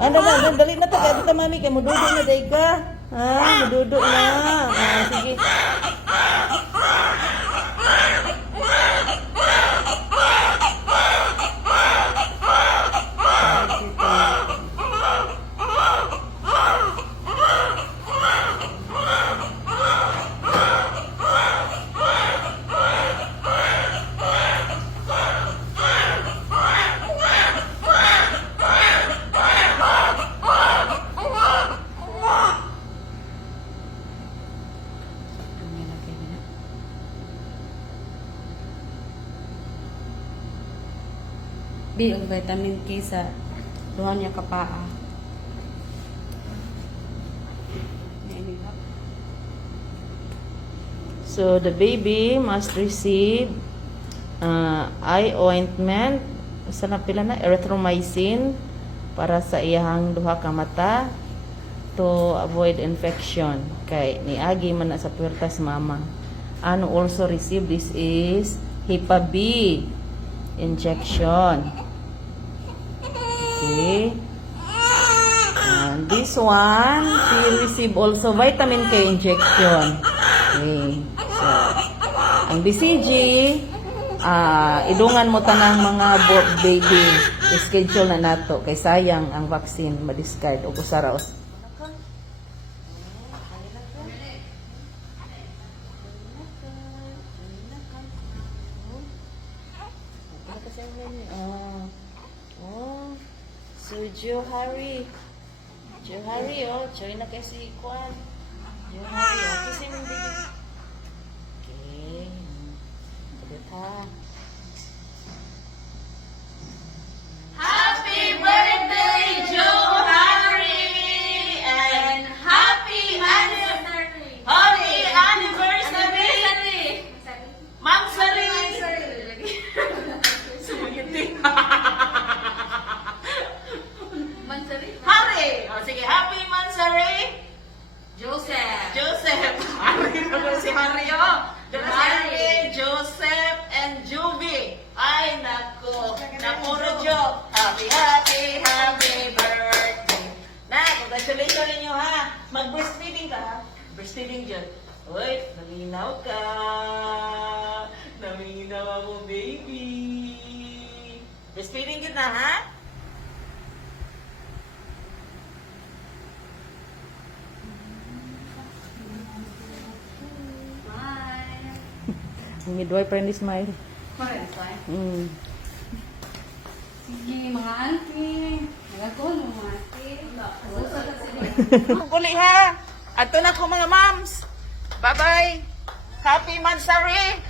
Ano na, dali na to. Kaya dito, mami, kaya mududo na, day ka. Ha, mududo na. Sige. B ug vitamin K sa duha niya ka paa. So, the baby must receive eye ointment. Sa napila na, erythromycin para sa iyahang duha ka mata to avoid infection. Kay niagi man na sa puwertas mama. Ano also receive this is Hepa B injection. Okay. And this one, he receive also vitamin K injection. Okay. So, ang BCG, idungan mo tanang mga baby, schedule na nato kay sayang ang vaccine ma-discard o kusaraos. So, Johari, oh, join na kasi Kwan. Johari, oh, kasi mong baby. Okay. Sabit ha. Happy birthday, Johari! And happy anniversary! Happy anniversary! Ma'am Sari! Hari! O sige, happy Mansari! Joseph! Hari na si Mario! Hari, Joseph, and Juby! Ay, naku! Napuro Jo! Happy birthday! Na, congratulations ninyo ha! Mag-breastfeeding ka ha? Breastfeeding dyan. Uy, naminaw ka! Naminaw ako, baby! Breastfeeding yun na ha? Midwife friend smile. Sige, mga auntie. Nagagol, mga auntie. Kuli ha! Ato na ko mga moms! Bye-bye! Happy Mansari!